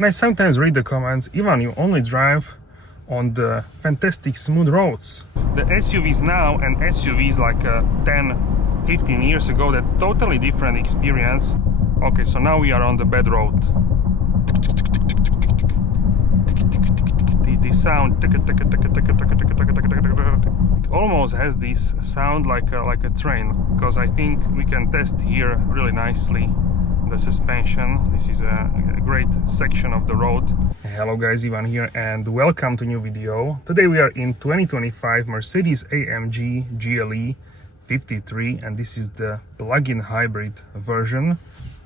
And I sometimes read the comments, Ivan, you only drive on the fantastic smooth roads. The SUVs now and SUVs like 10-15 years ago, that's totally different experience. Okay, so now we are on the bad road. The sound, it almost has this sound like a train, because I think we can test here really nicely the suspension. This is a great section of the road. Hello guys, Ivan here and welcome to a new video. Today we are in 2025 Mercedes-AMG GLE 53 and this is the plug-in hybrid version.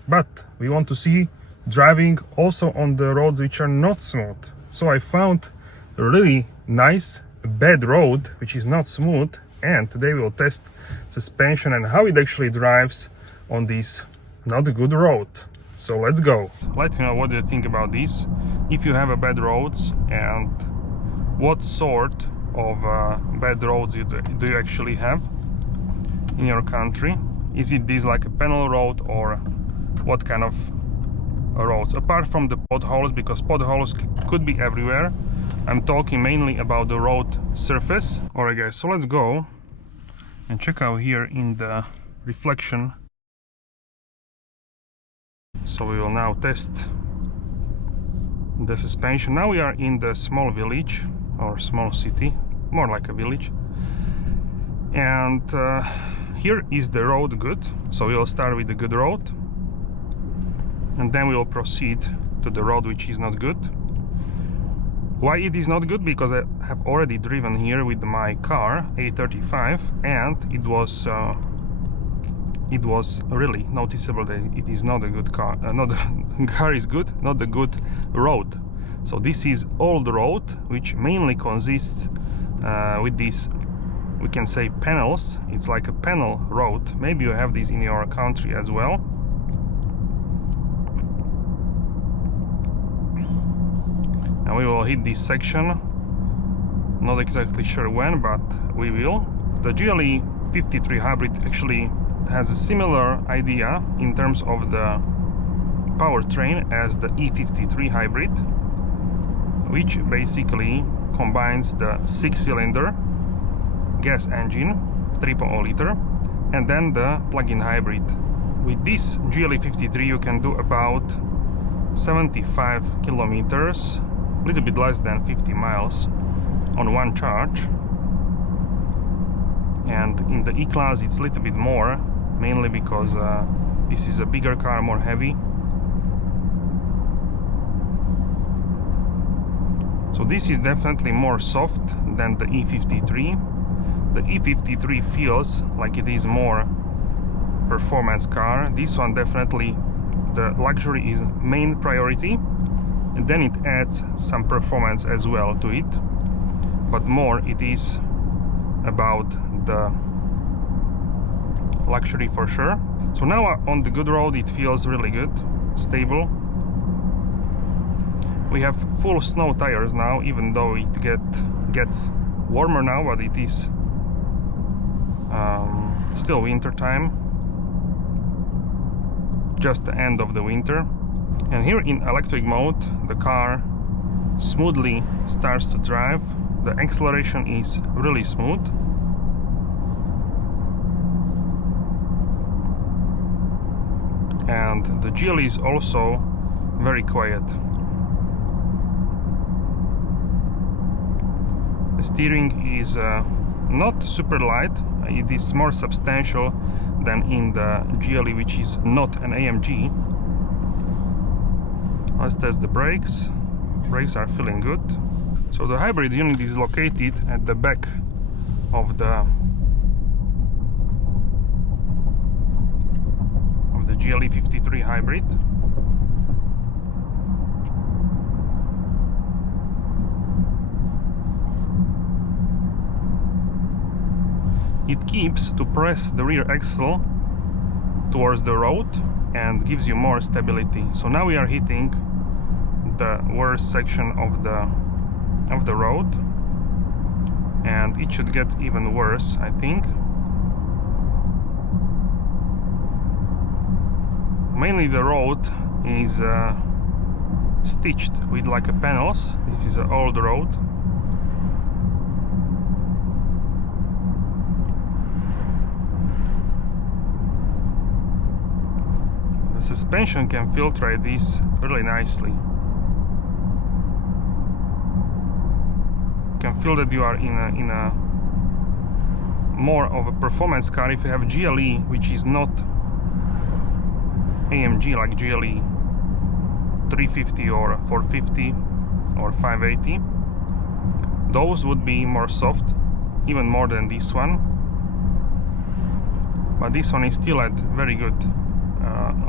But we want to see driving also on the roads which are not smooth. So I found a really nice bad road which is not smooth, and today we'll test suspension and how it actually drives on this not good road. So let's go. Let me know what you think about this, if you have a bad roads, and what sort of bad roads do you actually have in your country. Is it this like a panel road, or what kind of roads, apart from the potholes, because potholes could be everywhere. I'm talking mainly about the road surface. Alright guys, so let's go and check out here in the reflection. So we will now test the suspension. Now we are in the small village or small city, more like a village, and here is the road good. So we will start with the good road and then we will proceed to the road which is not good. Why it is not good? Because I have already driven here with my car A35 and it was really noticeable that it is not a good car. Not the car is good, not the good road. So this is old road which mainly consists with these, we can say, panels. It's like a panel road. Maybe you have this in your country as well. And we will hit this section, not exactly sure when, but we will. The GLE 53 hybrid actually has a similar idea in terms of the powertrain as the E53 hybrid, which basically combines the 6-cylinder gas engine 3.0 liter and then the plug-in hybrid. With this GLE 53 you can do about 75 kilometers, a little bit less than 50 miles on one charge, and in the E-Class it's a little bit more, mainly because this is a bigger car, more heavy. So this is definitely more soft than the E53. The E53 feels like it is more performance car. This one definitely, the luxury is main priority, and then it adds some performance as well to it, but more it is about the luxury for sure. So now on the good road it feels really good, stable. We have full snow tires now, even though it gets warmer now, but it is still winter time, just the end of the winter. And here in electric mode the car smoothly starts to drive. The acceleration is really smooth. And the GLE is also very quiet. The steering is not super light, it is more substantial than in the GLE, which is not an AMG. Let's test the brakes. Brakes are feeling good. So the hybrid unit is located at the back of the GLE 53 hybrid. It keeps to press the rear axle towards the road and gives you more stability. So now we are hitting the worst section of the road, and it should get even worse, I think. Mainly the road is stitched with like a panels. This is an old road. The suspension can filtrate this really nicely. You can feel that you are in a more of a performance car if you have GLE, which is not AMG, like GLE 350 or 450 or 580. Those would be more soft, even more than this one, but this one is still at very good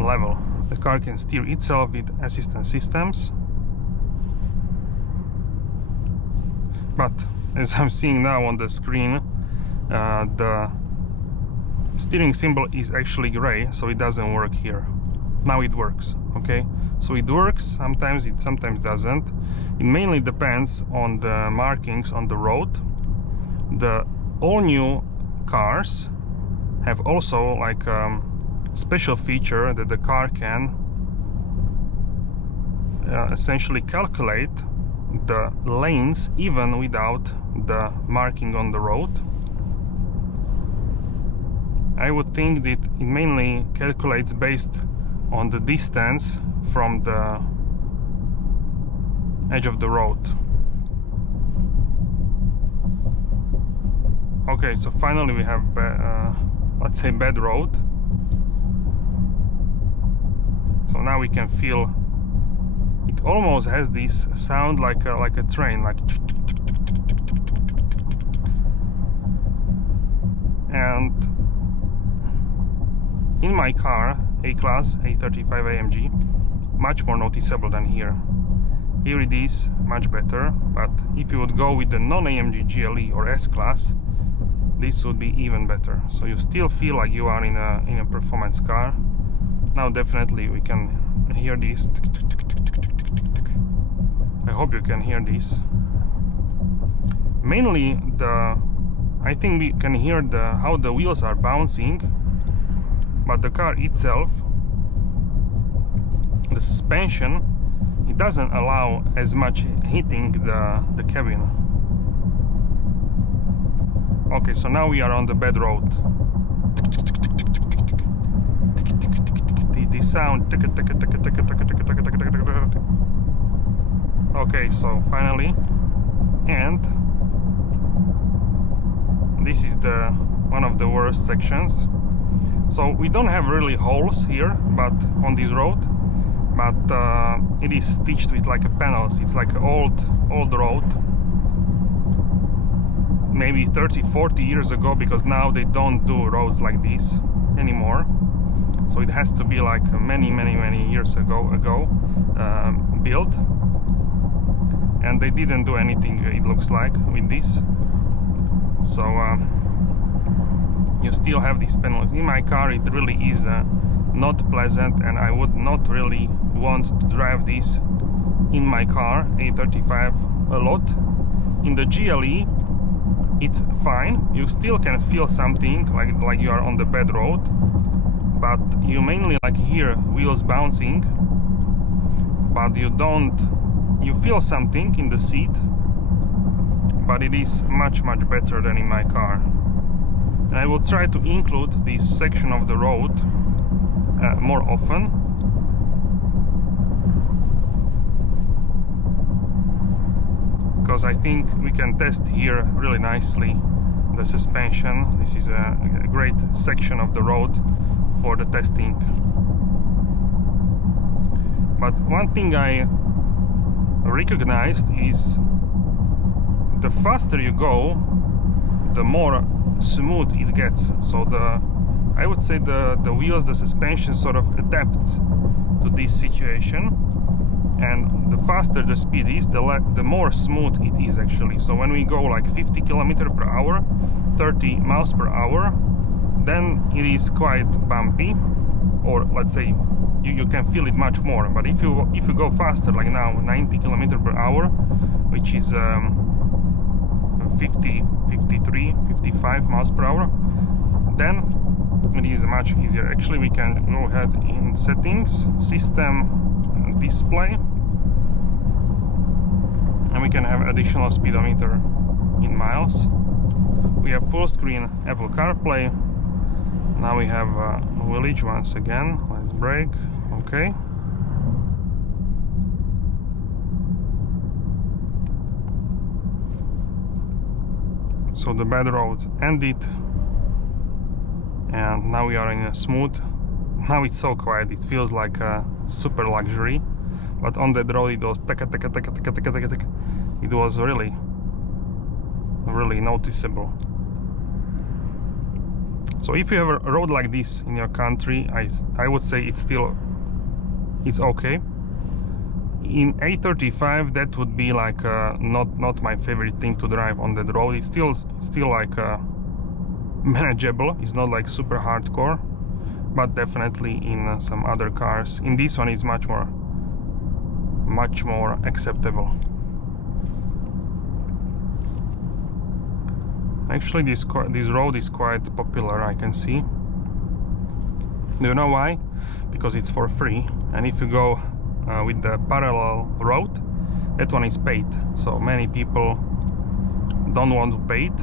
level. The car can steer itself with assistance systems, but as I'm seeing now on the screen, the steering symbol is actually gray, so it doesn't work here. Now it works. Okay, so it works sometimes, it sometimes doesn't. It mainly depends on the markings on the road. The all new cars have also like special feature that the car can essentially calculate the lanes even without the marking on the road. I would think that it mainly calculates based on the distance from the edge of the road. Okay, so finally we have let's say bad road. So now we can feel it almost has this sound like a train, like, and in my car, A-Class A35 AMG, much more noticeable than here. Here it is much better, but if you would go with the non-AMG GLE or S-Class, this would be even better. So you still feel like you are in a performance car. Now definitely we can hear this. I hope you can hear this. Mainly I think we can hear how the wheels are bouncing, but the car itself, the suspension, it doesn't allow as much hitting the cabin. Okay, so now we are on the bad road. The sound. Okay, so finally, and this is one of the worst sections. So we don't have really holes here, but on this road, but it is stitched with like a panels. It's like an old road, maybe 30-40 years ago, because now they don't do roads like this anymore. So it has to be like many years ago built, and they didn't do anything, it looks like, with this. So you still have these panels. In my car it really is not pleasant, and I would not really want to drive this in my car A35 a lot. In the GLE it's fine, you still can feel something like you are on the bad road, but you mainly like hear wheels bouncing, but you feel something in the seat, but it is much better than in my car. And I will try to include this section of the road more often. Because I think we can test here really nicely the suspension. This is a great section of the road for the testing. But one thing I recognized is the faster you go, the more smooth it gets. So I would say the wheels, the suspension sort of adapts to this situation, and the faster the speed is, the more smooth it is actually. So when we go like 50 km/h, 30 miles per hour, then it is quite bumpy, or let's say you can feel it much more. But if you go faster, like now 90 km/h, which is 50, 53, 55 miles per hour, then it is much easier. Actually, we can go ahead in settings, system, display, we can have additional speedometer in miles. We have full screen Apple CarPlay. Now we have village once again. Let's brake. Okay. So the bad road ended, and now we are in a smooth. Now it's so quiet, it feels like a super luxury, but on that road it was taka taka taka taka taka taka taka. It was really noticeable. So if you have a road like this in your country, I would say it's okay. In A35 that would be like not my favorite thing to drive on that road. It's still like manageable. It's not like super hardcore, but definitely in some other cars. In this one it's much more acceptable. Actually this road is quite popular, I can see. Do you know why? Because it's for free, and if you go with the parallel road, that one is paid. So many people don't want to pay it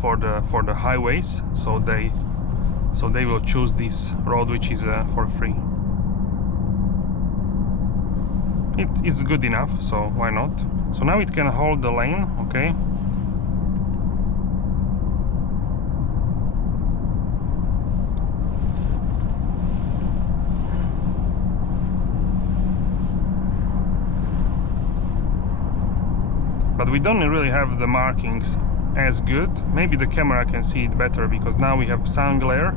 for the highways, so they will choose this road, which is for free. It's good enough, so why not? So now it can hold the lane, okay. But we don't really have the markings as good. Maybe the camera can see it better, because now we have sun glare.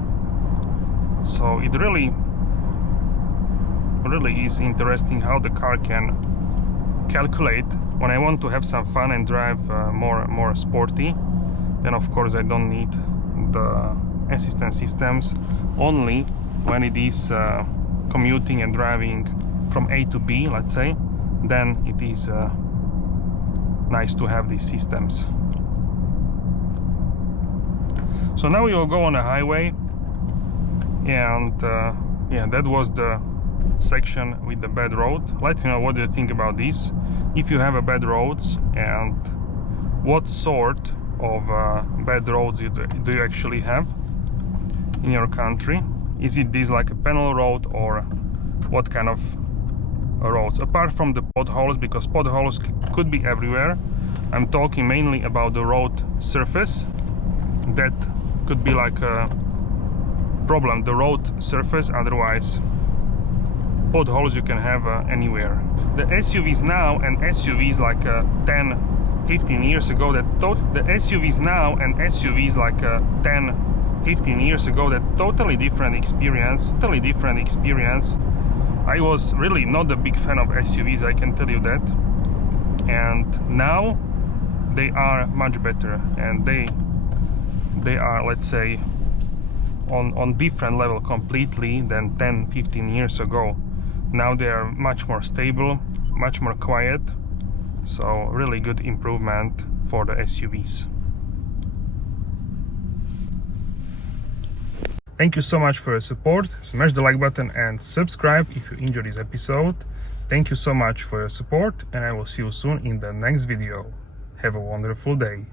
So it really is interesting how the car can calculate. When I want to have some fun and drive more sporty, then of course I don't need the assistance systems. Only when it is commuting and driving from A to B, let's say, then it is nice to have these systems. So now we will go on a highway, and yeah, that was the section with the bad road. Let me know what you think about this, if you have a bad roads, and what sort of bad roads do you actually have in your country. Is it this like a panel road, or what kind of roads, apart from the potholes, because potholes could be everywhere. I'm talking mainly about the road surface. That could be like a problem, the road surface. Otherwise potholes you can have anywhere. The SUVs now and SUVs like 10-15 years ago, the SUVs now and SUVs like 10-15 years ago, that totally different experience. I was really not a big fan of SUVs, I can tell you that. And now they are much better, and they are, let's say, on different level completely than 10-15 years ago. Now they are much more stable, much more quiet. So really good improvement for the SUVs. Thank you so much for your support. Smash the like button and subscribe if you enjoyed this episode. Thank you so much for your support, and I will see you soon in the next video. Have a wonderful day.